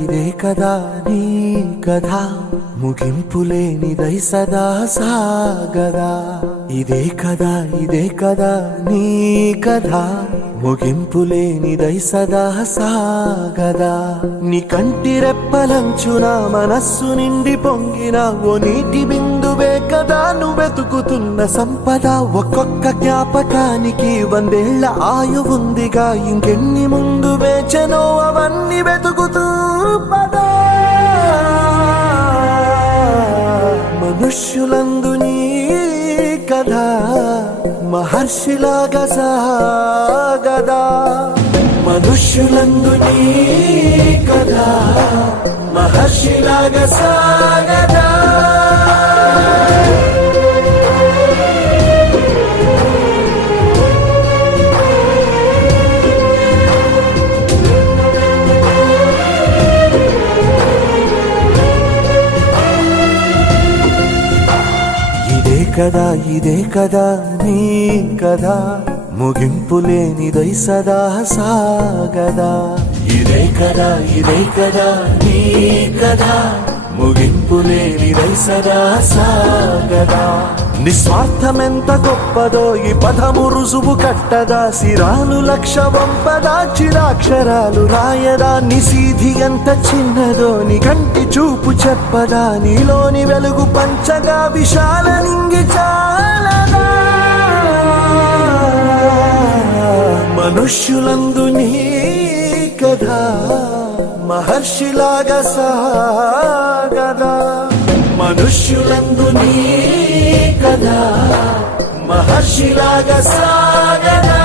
ఇదే కదా నీ కథ ముగింపులేనిదై సదా సాగదా. ఇదే కదా నీ కథ ముగింపులేనిదై సదా సాగదా. నీ కంటి రెప్పలంచున మనస్సు నిండి పొంగిన ఓ నీటి బిందువే కదా నువ్వెతుకుతున్న సంపద. ఒక్కొక్క జ్ఞాపకానికి 100 ఏళ్ల ఆయువుందిగా, ఇంకెన్ని ముందు వేచనో అవన్నీ వెతుకుతూ పదా. మనుష్యులందు నీ కథ మహర్షిలాగా సాగదా. మనుష్యులందు నీ కథ మహర్షిలాగా సాగదా. ఇదే కదా నీ కథ ముగింపులేనిదై సదా సాగదా. ఇదే కదా నీ కథ ముగింపులేనిదై సదా సాగదా. నిస్వార్థమెంత గొప్పదో ఈ పదము రుజువు కట్టదా. సిరాలు లక్ష వంపదా, చిరాక్షరాలు రాయదా. నిశీధి ఎంత చిన్నదో నీ కంటి చూపు చెప్పదా. నీలోని వెలుగు పంచగా విశాల నింగి చాలదా. మనుష్యులందు నీ కథ మహర్షిలాగా సాగదా. మనుష్యులందు నీ కథ మహర్షిలాగా సాగదా.